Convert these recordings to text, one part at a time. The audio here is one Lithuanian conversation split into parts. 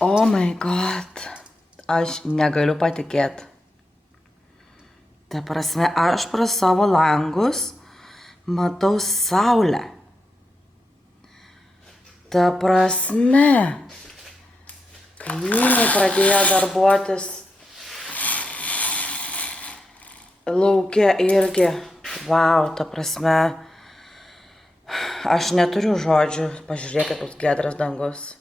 Oh my god. Aš negaliu patikėti. Ta prasme, aš pro savo langus matau saulę. Ta prasme, kaimynai pradėjo darbuotis lauke irgi. Vau, ta prasme, aš neturiu žodžių. Pažiūrėkit, koks giedras dangus.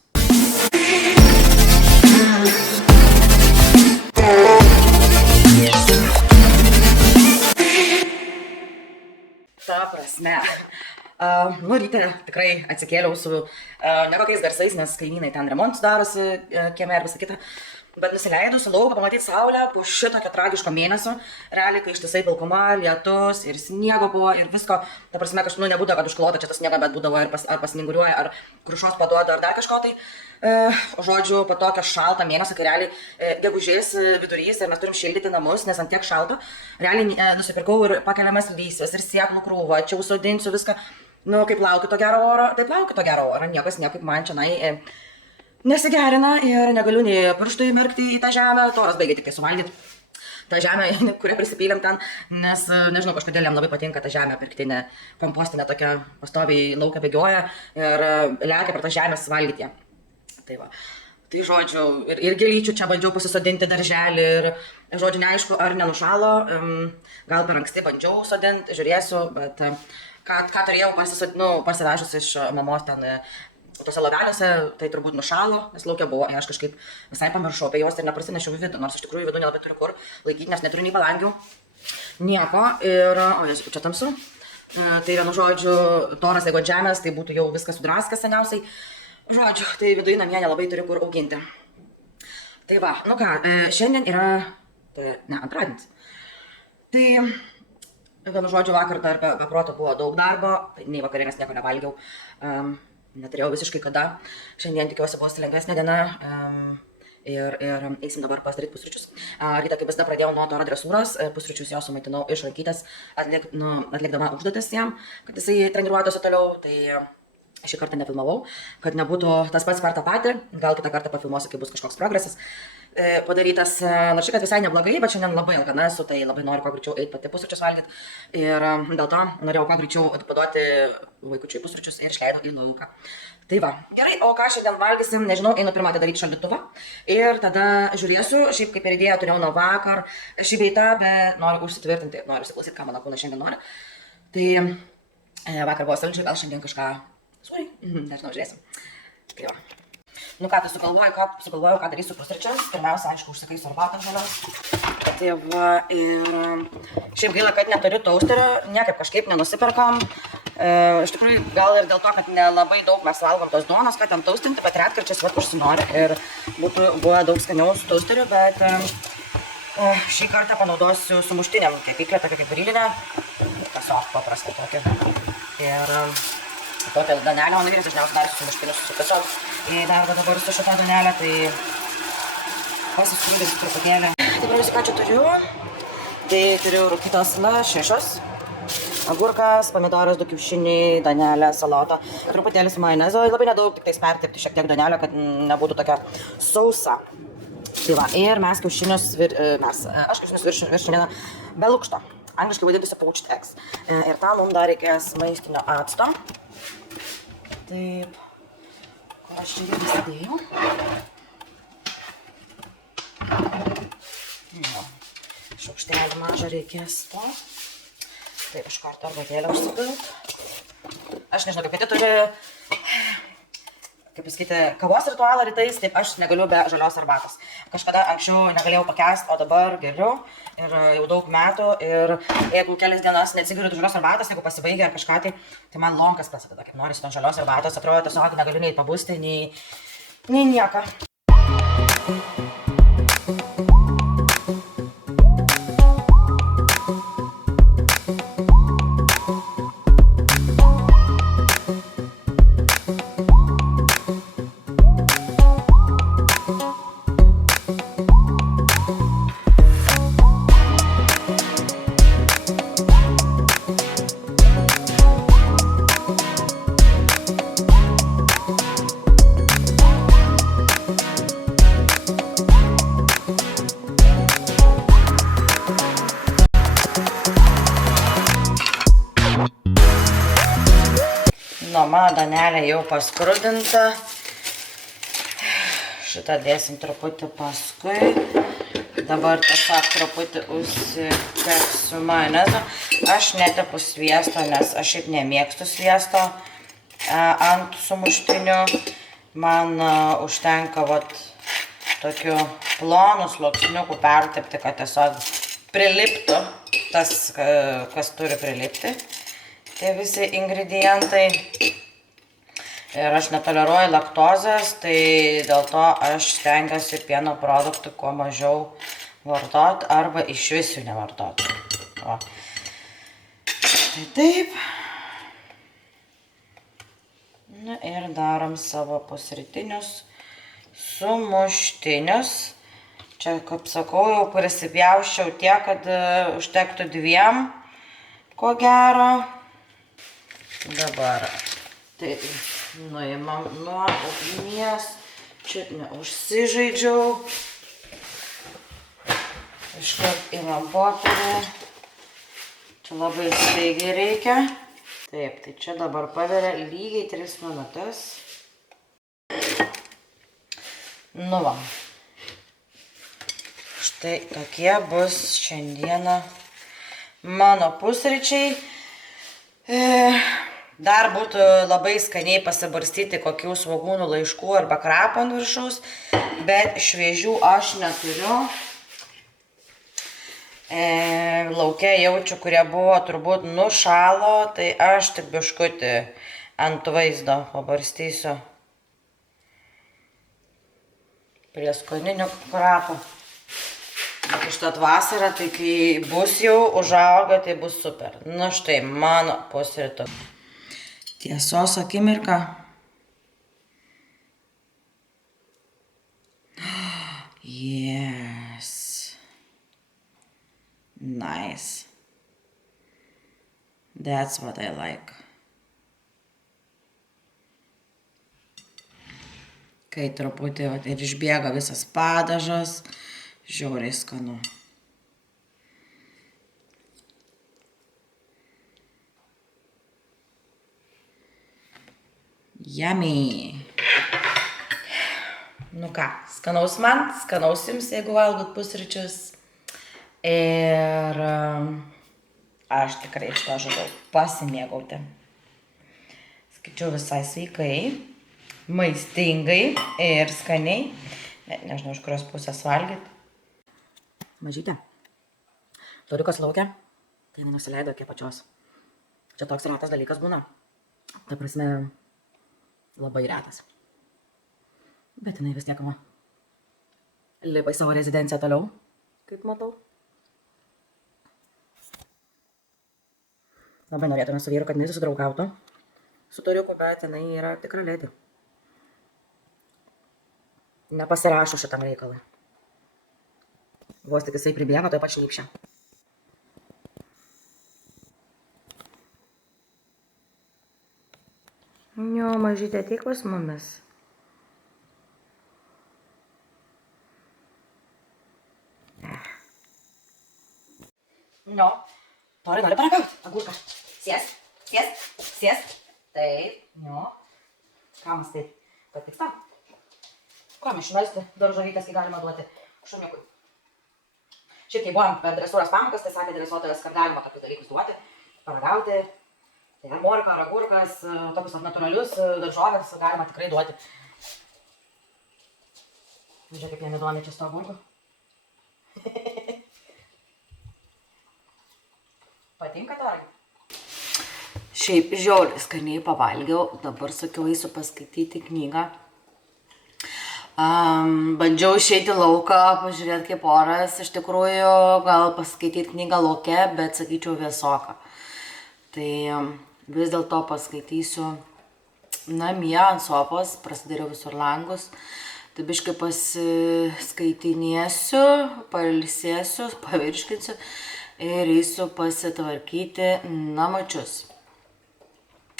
Ta prasme. Ryte tikrai atsikėliau su nekokiais garsais, nes kaimynai ten remontus darosi kieme ir visą kitą. Bet nusileidau su lauką pamatyti saulę po šitokio tragiško mėnesio. Realiai, kai ištisai pilkuma, lietus ir sniego buvo ir visko. Ta prasme, kažkaip nebūdavo, kad užklota čia tas sniega, bet būdavo ar pasninguriuoja, ar krušos paduoda, ar dar kažko tai. Žodžiu, po tokio šaltą mėnesio, kai realiai gegužės vidurys ir mes turim šildyti namus, nes ant tiek šalta. Realiai nusipirkau ir pakeliamas lysves ir sėklų krūvą, čia užsodinsiu viską. Nu, kaip laukiu to gero oro, taip laukiu to gero oro, niekas niekaip man čia nesigerina ir negaliu nei pirštų įmerkti į tą žemę, toras baigia tik suvalgyti tą žemę, kurią prisipylėm ten, nes, nežinau, kažkodėl jam labai patinka tą žemę pirktinė, kompostinė tokia, pastoviai lauką bėgioja ir lekia per tą žemę suvalgyti ją. Tai va. Tai žodžiu, ir gėlyčių čia bandžiau pasisodinti darželį ir, žodžiu, neaišku, ar nenušalo, gal per anksti bandžiau sodinti, žiūrėsiu, bet ką turėjau pasivežus iš mamos ten tose loveliuose, tai turbūt nušalo, nes laukia buvo, ir aš kažkaip visai pamiršau apie juos ir neprasinešiau į vidų, nors iš tikrųjų vidų nelabai turiu kur laikyti, nes neturiu nei palangių, nieko, ir, jesu, čia tamsu, tai vienu žodžiu, toras jeigu ant žemės, tai būtų jau viskas sudraskas seniausiai, žodžiu, tai viduje namie nelabai turiu kur auginti. Tai va, nu ką, šiandien yra, antradienis, tai vienu žodžiu, vakar dar be proto buvo daug darbo, tai nei vakarienės nieko nevalgiau, neturėjau visiškai kada. Šiandien tikiuosi bus lengvesnė diena ir eisim dabar pasidaryti pusryčius. Rytą kaip visada pradėjau nuo toro dresūros, pusryčius jo sumaitinau iš rankytės, atlikdama užduotis jam, kad jisai treniruotųsi toliau. Tai šį kartą nefilmavau, kad nebūtų tas pats per tą patį, gal kitą kartą pafilmuosiu, kai bus kažkoks progresas padarytas, nors kad visai neblogai, bet šiandien labai alkana esu, tai labai noriu kuo greičiau eiti pati pusryčius valgyti ir dėl to norėjau kuo greičiau paduoti vaikučiui pusryčius ir išleidau į lauką. Tai va, gerai, o ką šiandien valgysim, nežinau, einu pirmą atidaryti šaldytuvą ir tada žiūrėsiu, šiaip kaip ir idėją turėjau nuo vakar, šį beitą, bet noriu užsitvirtinti, noriu įsiklausyti, ką mano kūnas šiandien nori. Tai vakar buvo saldžiai, gal šiandien kažką nežinau, žiūrėsim. Tai va. Nu ką, tai sugalvojau, ką darysiu pusryčiams. Pirmiausia, aišku, užsakai sorbatą žalios. Tai va, ir šiaip gaila, kad neturiu tausterio, niekaip kažkaip nenusiperkam. Iš tikrųjų, gal ir dėl to, kad nelabai daug mes valgom tos duonos, kad ten taustinti, bet retkarčiais vat užsinori ir būtų buvę daug skaniau su tausteriu, bet šį kartą panaudosiu sumuštiniam kepyklę, tokia kaip grilinę. Tiesiog paprasta tokia. Ir tokią danelę, mano vyras dažniausiai daro su sumuštiniu, tiesiog įverda dabar su šitą danelę, tai pasiskrūdęs truputėlį. Dabar visi, ką čia turiu, tai turiu rūkytos lašišos, agurkas, pomidoras, 2 kiaušiniai, danelė, salota, truputėlis majonezo, labai nedaug, tik tais pertepti šiek tiek danelę, kad nebūtų tokia sausa. Tai va, ir mes kiaušinius, aš kiaušinius viršiu šiandieną be lukšto, angliškai vadintusi poached eggs. Ir tam mums dar reikės maistinio acto. Taip, kur aš čia jau įsidėjau. Šaukštelį mažą reikės to. Taip, iš karto arbatėlę užsipilt. Aš nežinau, kaip kiti turi, kaip pasakyti, kavos ritualą rytais, taip aš negaliu be žalios arbatos. Kažkada anksčiau negalėjau pakęsti, o dabar geriu ir jau daug metų. Ir jeigu kelias dienas neatsigeriu žalios arbatos, jeigu pasibaigia ar kažką, tai man lonkas prasideda, kaip norisi tos žalios arbatos, atrodo tiesiog negaliu nei pabusti, nei nieko. mano danelė jau paskrudinta. Šitą dėsim truputį paskui. Dabar tiesiog truputį užsitepsiu majonezo. Aš netepu sviesto, nes aš šiaip nemėgstu sviesto ant sumuštinių. Man užtenka tokiu plonu sluoksniuku pertepti, kad tiesiog priliptų tas, kas turi prilipti. Tie visi ingredientai. Ir aš netoleruoju laktozės, tai dėl to aš stengiuosi pieno produktų kuo mažiau vartoti arba iš vis jų nevartoti. O. Tai taip. Na ir darom savo pusrytinius sumuštinius. Čia, kaip sakau, jau prisipjauščiau tiek, kad užtektų 2, ko gero. Dabar tai nuimam nuo ugnies, čia neužsižaidžiau. Iškart imam popierių. Čia labai staigiai reikia. Taip, tai čia dabar paveria lygiai 3 minutės. Nu va. Štai tokie bus šiandieną mano pusryčiai. Dar būtų labai skaniai pasibarstyti kokių svogūnų laiškų arba krapų ant viršaus, bet šviežių aš neturiu. Lauke jaučiu, kurie buvo turbūt nušalo, tai aš tik biškutį ant vaizdo pabarstysiu prie skoninių krapų. Bet užtat vasarą, tai kai bus jau užaugę, tai bus super. Nu štai, mano pusrytų. Tiesos akimirka. Yes. Nice. That's what I like. Kai truputį ir išbėga visas padažas, žiauriai skanu. Yummy. Nu ką, skanaus man, skanaus jums, jeigu valgot pusryčius. Ir aš tikrai iš to žadau pasimėgauti. Skaičiau visai sveikai, maistingai ir skaniai. Nežinau, iš kurios pusės valgyt. Mažytė. Toriukas laukia, tai nenusileido iki pačios. Čia toks retas dalykas būna. Ta prasme, labai retas. Bet jinai vis tiek lipa į savo rezidenciją toliau, kaip matau. Labai norėtume su vyru, kad jinai susidraugautų su toriuku, bet jinai yra tikra ledi. Nepasirašo šitam reikalui. Vos tik jisai pribėga, tai pašnypšia. Jo, mažytė, ateik pas mumis. No, nori paragauti, agurką. Sėsk, sėsk, sėsk. Taip, jo. Ką mąstai? Patiks tau? Kam išmesti daržovytės, kai galima duoti šuniukui? Šiaip, kai buvom per dresūros pamokas, tai sakė dresuotojas, kad galima tokius dalykus duoti, paragauti. Tai ar morka, ar agurkas, tokius natūralius daržovės galima tikrai duoti. Žiūrėk, kaip jie neduomi čia sto agurkų. Patinka torai? Šiaip žiauriai skaniai pavalgiau, dabar sakiau, eisiu paskaityti knygą. Bandžiau išeiti lauką, pažiūrėti kaip oras, iš tikrųjų gal paskaityti knygą lauke, bet sakyčiau vėsoka. Tai vis dėlto paskaitysiu namie ant sofos, prasidariau visur langus. Tai biškai pasiskaitinėsiu, pailsėsiu, pavirškinsiu ir eisiu pasitvarkyti namučius.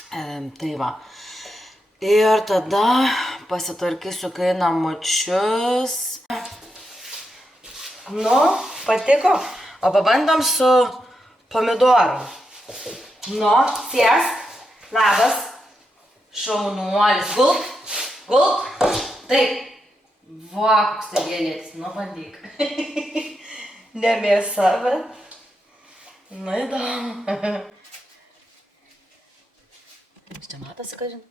Tai va. Ir tada pasitvarkysiu kai namučius. Nu, patiko. O pabandom su pomidoru. Nu, sėsk. Labas. Šaunuolis. Gulk. Gulk. Taip. Va, koks tai vienėtis. Nu, bandyk. Ne mėsa, bet. Nu, įdomu. Čia matosi, kažin.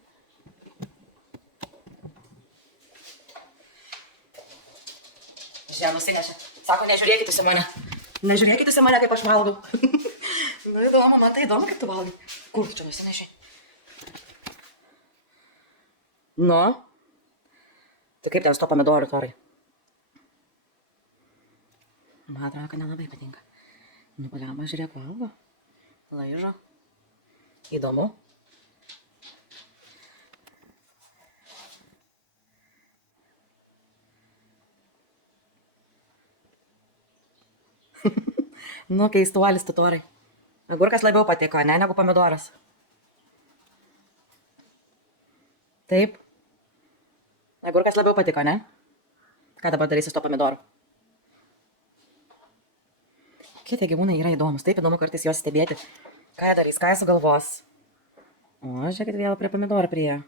Žiūrėjau, nusinešė. Sako, nežiūrėkit į mane. Nežiūrėkit į mane, kaip aš valgau. Nu, įdomu, matai, įdomu, kaip tu valgai. Kur čia nusinešė? Nu? Tai kaip ten su to pomidorų, Torai? Man atrodo, kad nelabai patinka. Nu, paliama, žiūrėk, valgo. Laižo. Įdomu. Nu, keistuolis tu, Torai. Agurkas labiau patiko, ne, negu pomidoras. Taip. Agurkas labiau patiko, ne? Ką dabar darysi su to pomidoru? Kitie gyvūnai yra įdomus, taip įdomu kartais juos stebėti. Ką jie darys, ką jie sugalvos. O, žiūrėkit, vėl prie pomidorų prie.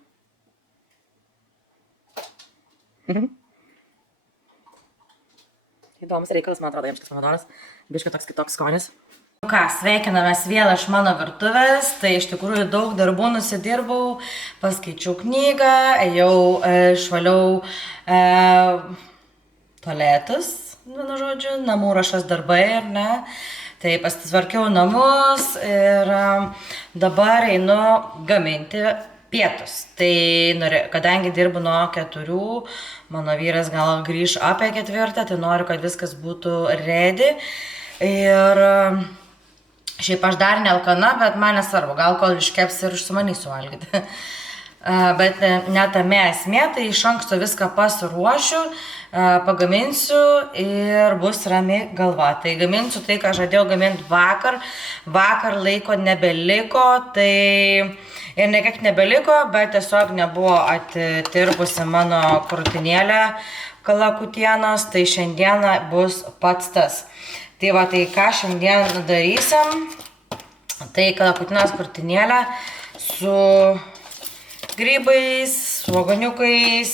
Įdomus reikalas, man atrodo, jiems šitas pomidoras. Biškai toks kitoks skonis. Ką, sveikinamės vėl iš mano virtuvės. Tai iš tikrųjų daug darbų nusidirbau. Paskaičiau knygą, ėjau, švaliau tualetus, vienu žodžiu, namų ruošos darbai, ar ne. Tai pasitvarkiau namus ir dabar einu gaminti pietus. Tai kadangi dirbu nuo 4, mano vyras gal grįž apie 4, tai noriu, kad viskas būtų ready. Ir šiaip aš dar nealkana, bet man nesvarbu, gal kol iškeps ir užsimanysiu valgyti. Bet ne tame esmė, tai iš anksto viską pasiruošiu, pagaminsiu ir bus rami galva. Tai gaminsiu tai, ką žadėjau gaminti vakar. Vakar laiko nebeliko, tai ir ne kiek nebeliko, bet tiesiog nebuvo atitirpusi mano krūtinėlė kalakutienos, tai šiandieną bus pats tas. Tai va, tai ką šiandien darysim, tai kalakutienos krūtinėlė su grybais, svogoniukais,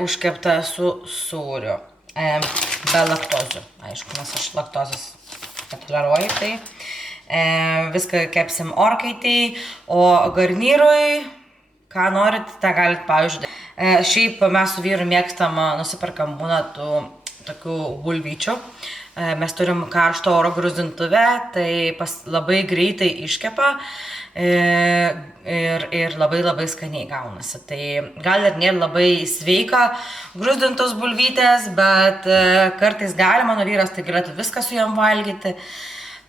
užkepta su sūriu, be laktozių. Aišku, nes aš laktozės netoleruoju, tai viską kepsim orkaitėj, o garnyrui, ką norit, tą galit pavyzdžiui. Šiaip mes su vyru mėgstam, nusiperkam būna tų tokių bulvyčių. Mes turim karšto oro grūdintuvę, tai labai greitai iškepa ir labai skaniai gaunasi. Tai gal ir nėra labai sveika grūdintos bulvytės, bet kartais gali, mano vyras tai galėtų viską su jom valgyti.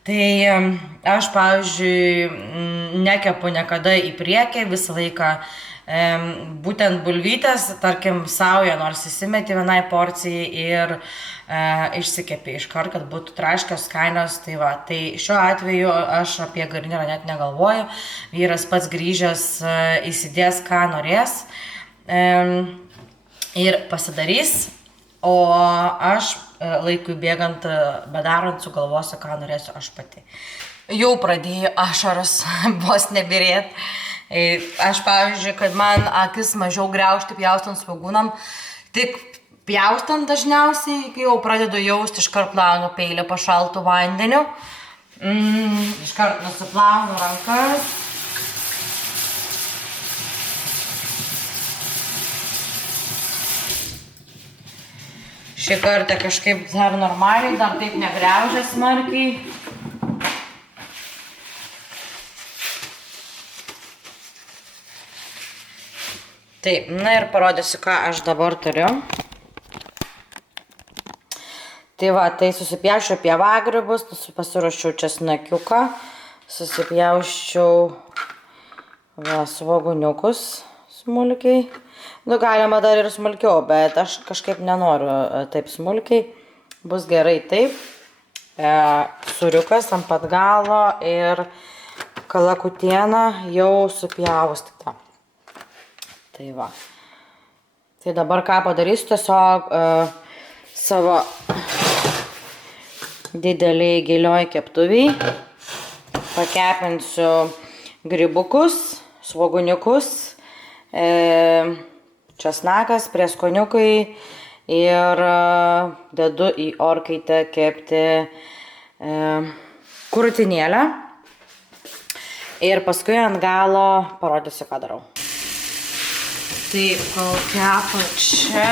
Tai aš, pavyzdžiui, nekepu niekada į priekį, visą laiką būtent bulvytės, tarkim, saują nors įsimeti vienai porcijai ir išsikepi iškart, kad būtų traškios, skanios. Tai va, tai šiuo atveju aš apie garnyrą net negalvoju. Vyras pats grįžęs įsidės, ką norės ir pasidarys, o aš laikui bėgant, bedarant, sugalvosiu, ką norėsiu aš pati. Jau pradėjo ašaros vos nebirėt. Aš, pavyzdžiui, kad man akis mažiau griaužti pjaustant svogūnam, tik pjaustant dažniausiai, kai jau pradedu jausti, iškart plaunu peilį po šaltu vandeniu. Iškart nusiplaunu rankas. Šį kartą kažkaip dar normaliai, dar taip negriaužia smarkiai. Taip, na ir parodysiu, ką aš dabar turiu. Tai va, tai susipjausčiau pievagrybius, pasiruošiau česnakiuką, susipjausčiau svogūniukus smulkiai. Nu, galima dar ir smulkiau, bet aš kažkaip nenoriu taip smulkiai. Bus gerai taip. Sūriukas ant pat galo ir kalakutiena jau supjaustyta. Tai va. Tai dabar ką padarysiu, tiesiog savo dideliai gilioj keptuviai pakepinsiu grybukus svoguniukus, česnakas, prieskoniukai ir dedu į orkaitę kepti krūtinėlę. Ir paskui ant galo parodysiu, ką darau. Taip, kol kepa čia.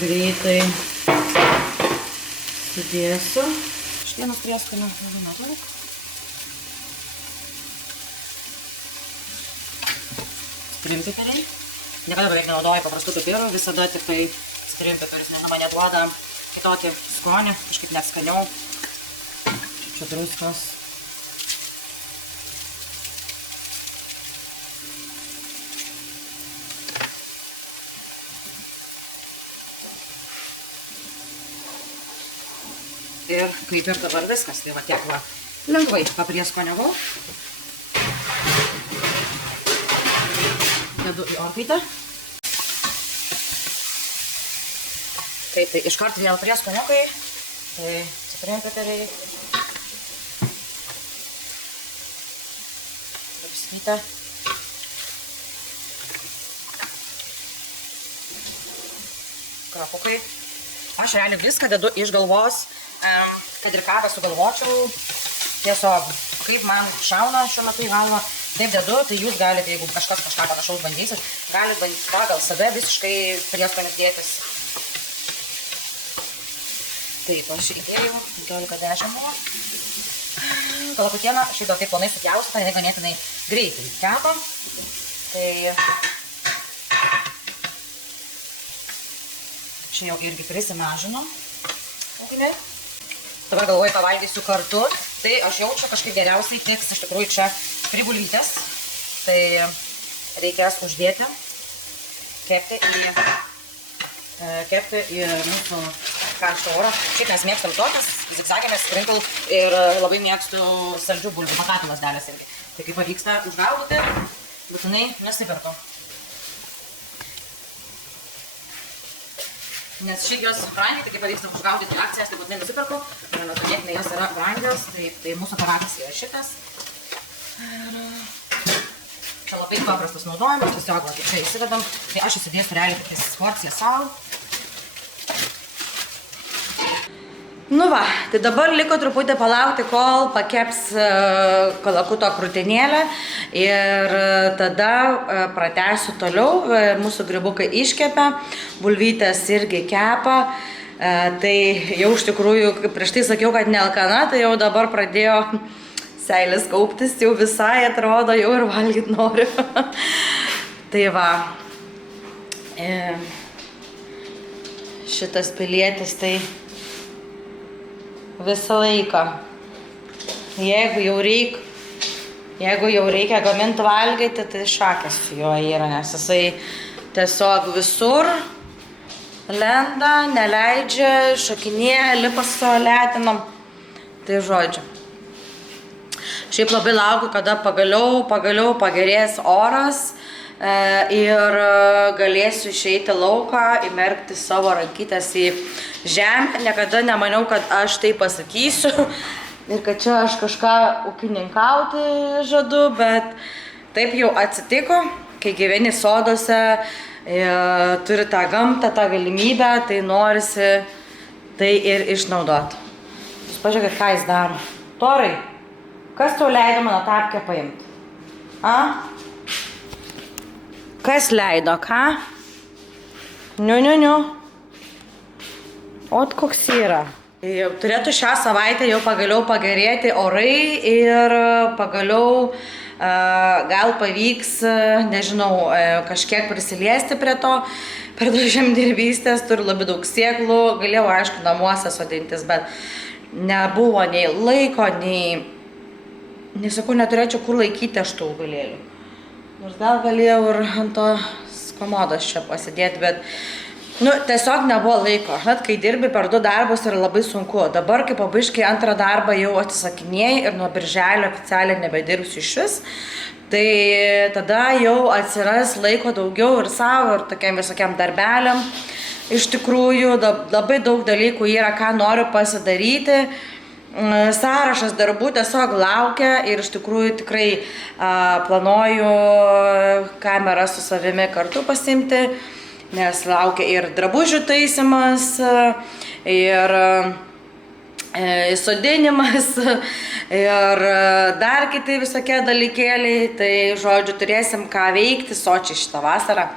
Greitai sudėsiu. Vienas prieskonių, nedaug. Strimpipieriai. Niekada beveik nenaudoju paprastų pipirų, visada tik tai strimpipierius, nes man neduoda kitokį skonį, kažkaip net skaniau. Čia druskos. Ir kaip ir dabar viskas, tai va tiek va lengvai paprieskoniavau. Dedu į orkaitę. Taip, tai iškart vėl prieskoniukai, tai citrinpipiriai, kapskytę. Krapukai. Aš realiai viską dedu iš galvos, kad ir ką sugalvočiau, tiesiog kaip man šauna šiuo metu į galvą, taip dedu, tai jūs galite, jeigu kažkas kažką panašaus bandysit, galite bandyti pagal save visiškai prieskonius dėtis. Taip, aš įdėjau 15-10 buvo. Kalakutiena šitą taip planai supjausta, jinai ganėtinai greitai kepa. Tai čia jau irgi prisimažinu. Dabar galvoju, pavalgysiu kartu, tai aš jaučiu kažkaip geriausiai tiks iš tikrųjų čia pribulvytės. Tai reikės uždėti, kepti į mūsų karštą orą. Šiaip mes mėgstam tokias, zigzagėmės, sprinkle ir labai mėgstu saldžių bulvių, patatų lasdelės irgi. Tai kaip pavyksta užgaudyti, būtinai nusipirku. Nes šiaip jos brangiai, tai kaip pavyksta užgaudyti akcijas, tai būtinai nusipirku. Ir ganėtinai jos yra brangios, tai mūsų aparatas yra šitas. Ir čia labai paprastas naudojimas, tiesiog čia įsivedam. Tai aš įsidėsiu realiai tik porciją savo. Nu va, tai dabar liko truputį palaukti, kol pakeps kalakuto krūtinėlę ir tada pratęsiu toliau. Mūsų grybukai iškepia, bulvytės irgi kepa. Tai jau iš tikrųjų, kaip prieš tai sakiau, kad nealkana, tai jau dabar pradėjo seilės kauptis, jau visai atrodo, jau ir valgyt noriu. Tai va, šitas pilietis tai visą laiką, jeigu jau reikia gaminti valgyti, tai šakės su juo yra, nes jisai tiesiog visur lenda, neleidžia, šakinėja, lipa su savo letinam. Tai žodžiu. Šiaip labai laukiu, kada pagaliau pagerės oras ir galėsiu išeiti lauką, įmerkti savo rankytes į žemę. Niekada nemaniau, kad aš tai pasakysiu ir kad čia aš kažką ūkininkauti žadu, bet taip jau atsitiko, kai gyveni soduose, turi tą gamtą, tą galimybę, tai norisi tai ir išnaudoti. Jūs pažiūrėkit, ką jis daro. Torai, kas tau leido mano tapkę paimti? Kas leido, ką? Niu. Ot koks yra. Turėtų šią savaitę jau pagaliau pagerėti orai ir pagaliau gal pavyks, nežinau, kažkiek prisiliesti prie to žemdirbystės, turiu labai daug sėklų, galėjau, aišku, namuose sodintis, bet nebuvo nei laiko, nesakau, neturėčiau kur laikyti aš tų augalėlių. Nors gal galėjau ir ant tos komodos čia pasidėti, bet tiesiog nebuvo laiko. Net kai dirbi per 2 darbus yra labai sunku. Dabar, kai pabiškai antrą darbą jau atsisakinėjai ir nuo birželio oficialiai nebedirbsiu išvis, tai tada jau atsiras laiko daugiau ir savo, ir tokiam visokiam darbeliam. Iš tikrųjų, labai daug dalykų yra, ką noriu pasidaryti. sąrašas darbų tiesiog laukia ir iš tikrųjų tikrai planuoju kamerą su savimi kartu pasimti, nes laukia ir drabužių taisymas, ir sodinimas, ir dar kiti visokie dalykėliai, tai žodžiu turėsim ką veikti sočiai šitą vasarą.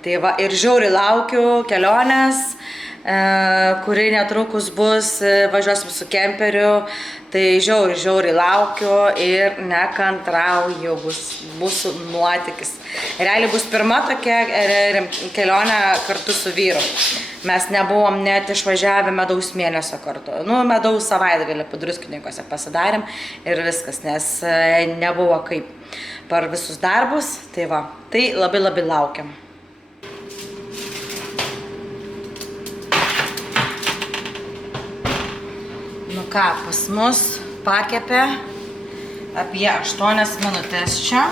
Tai va, ir žiauriai laukiu kelionės, kuri netrukus bus, važiuosim su kemperiu, tai žiauriai laukiu ir nekantrauju, bus nuotykis. Realiai bus pirma tokia kelionė kartu su vyru. Mes nebuvom net išvažiavę medaus mėnesio kartu. Medaus savaitgalį Druskininkuose pasidarėm ir viskas, nes nebuvo kaip per visus darbus. Tai va, tai labai laukiam. Ką, pas mus pakepė apie 8 minutės čia.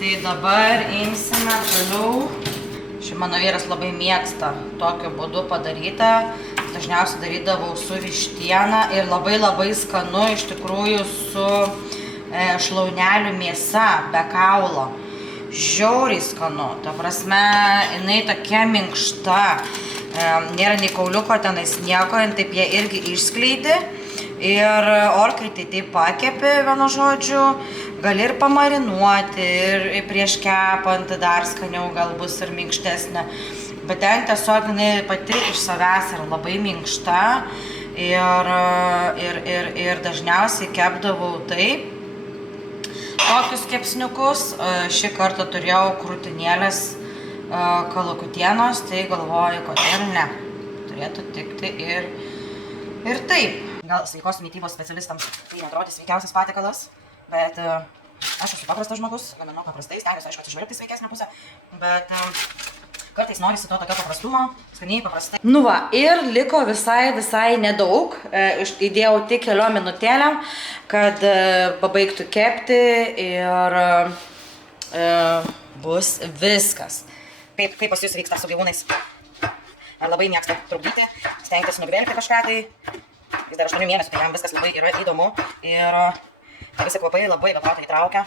Tai dabar imsime toliau. Šį mano vyras labai mėgsta tokiu būdu padarytą. Dažniausiai darydavau su vištiena ir labai skanu iš tikrųjų su šlaunelių mėsa be kaulo. Žiauriai skanu. Ta prasme, jinai tokia minkšta. Nėra nei kauliuko tenais nieko, taip jie irgi išskleidė ir orkaitį taip pakepė, vienu žodžiu, gali ir pamarinuoti, ir prieš kepant dar skaniau gal bus ir minkštesnė, bet ten tiesiog jinai pati iš savęs yra labai minkšta ir dažniausiai kepdavau taip, tokius kepsniukus. Šį kartą turėjau krūtinėlės kalakutienos, tai galvoju, kodėl ne. Turėtų tikti ir taip. Gal sveikos mitybos specialistams tai neatrodys sveikiausias patiekalas, bet aš esu paprastas žmogus, gaminu paprastai, stengiuosi, aišku, atsižvelgti sveikesnę pusę, bet kartais norisi to tokio paprastumo, skaniai paprastai. Ir liko visai nedaug, įdėjau tik keliom minutėlėm, kad pabaigtų kepti ir bus viskas. Kaip pas jūs vyksta su gyvūnais? Ar labai mėgsta trukdyti, stengtis nugvelbti kažką tai? Jis dar 8 mėnesių, tai jam viskas labai yra įdomu ir visi kvapai labai beprotai įtraukia.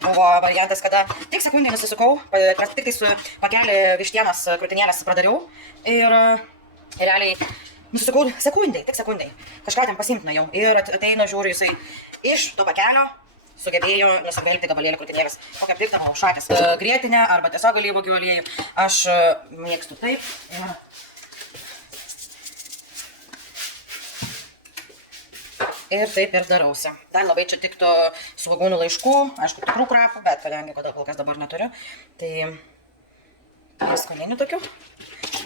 Buvo variantas, kada tik sekundį nusisukau, tik tai su pakelį vištienos krūtinėlės pradariau ir realiai nusisukau tik sekundai. Kažką ten pasiimt nuėjau ir ateina, žiūriu, jisai iš to pakelio sugebėjo nusipelti gabalėlį krūtinėlės. Kokią plikdavau šakės grietinę arba tiesiog alyvuogių aliejų. Aš mėgstu taip ir taip ir darausi. Dar labai čia tiktų svogūnų laiškų, aišku, tikrų krapų, bet kadangi kol kas dabar neturiu, tai skaninių tokių.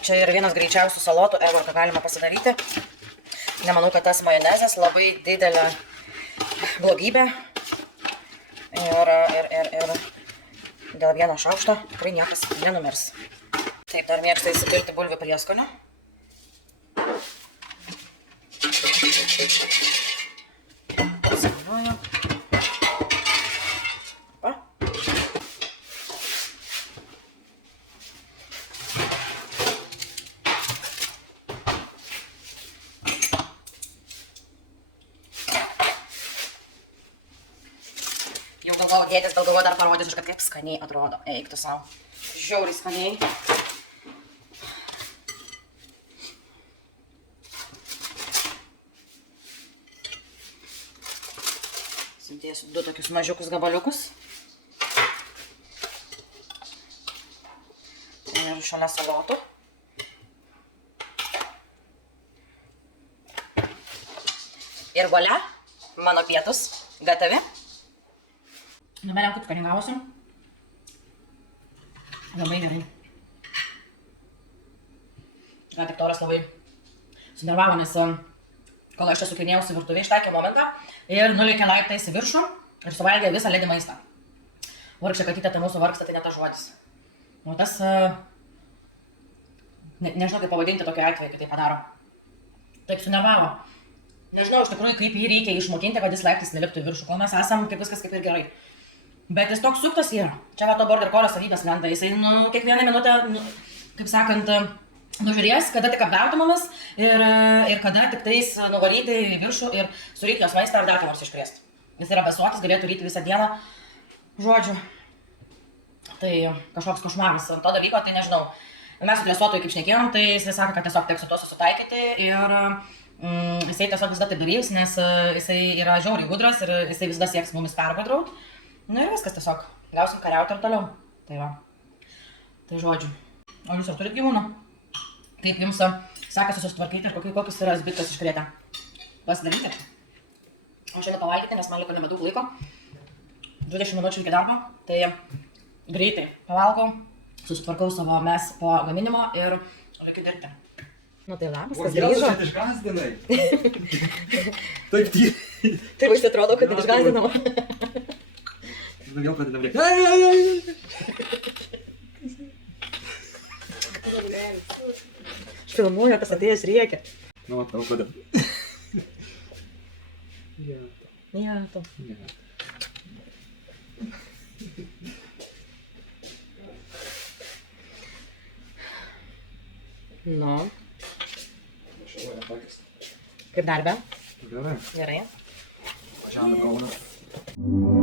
Čia yra vienas greičiausių salotų, ką galima pasidaryti. Nemanau, kad tas majonezas labai didelė blogybė. Ir dėl vieno šaukšto tikrai niekas nenumirs. Taip, dar mėgsta įsipilti bulvių prieskonių. Pasimiliuoju. Jau galvoju dėtis, gal galvoju dar parodysiu, kad kaip skaniai atrodo. Eik tu savo. Žiauriai skaniai. Sudėsiu 2 tokius mažiukus gabaliukus. Ir šalia salotų. Ir volia, mano pietus gatavi. Numeriam, kaip skaniai gavosi. Labai gerai. Gal tik Toras labai sunervavo, nes kol aš čia sukinėjausi virtuvėje, ištaikė momentą ir nulėkė laiptais į viršų ir suvalgė visą ledį maistą. Vargšė katytė, tai mūsų vargsta, tai ne tas žodis. O tas, nežinau kaip pavadinti tokį atvejį, kai tai padaro. Taip sunervavo. Nežinau, iš tikrųjų, kaip jį reikia išmokinti, kad jis laiptais neliptų į viršų, kol mes esam, kaip viskas kaip ir gerai. Bet jis toks suktas yra. Čia va to border collie savybės lenda. Jisai, kiekvieną minutę, kaip sakant, nužiūrės, kada tik apgauti mumis ir kada tik tais nuvaryti į viršų ir suryti jos maistą ar dar nors iškrėsti. Jis yra besuotis, galėtų ryti visą dieną. Žodžiu, tai kažkoks košmaras. Ant to dalyko, tai nežinau. Mes su dresuotojui kaip šnekėjom, tai jisai sakė, kad tiesiog teks su tuo susitaikyti ir jisai tiesiog visada taip darys, nes jisai yra žiauriai gudras ir jisai visada sieks mumis pergudraut. Nu ir viskas tiesiog. Gausim kariauti ir toliau. Tai va. Tai žodžiu. O jūs jau turit gyvūną? Kaip jums sekasi susitvarkyti ir kokius yra zbitkas iškrėtę? Pasidaryti? O šiandien pavalgyti, nes man liko nebedaug laiko. 20 minučių iki darbo. Tai greitai pavalgau, susitvarkau savo mes po gaminimo ir reikia dirbti. Nu tai labas, kas grįžo. O, išgazdinai. Taip, tyliai. Tai visi atrodo, kad išgazdinama. Vėl pradedam rėkti. Aš filmuoju, kas atėjęs rėkia. Nu, matau, kodėl. Ja, to. Nu. Kaip darbe? Gerai. Gerai. Važiavome į Kauną.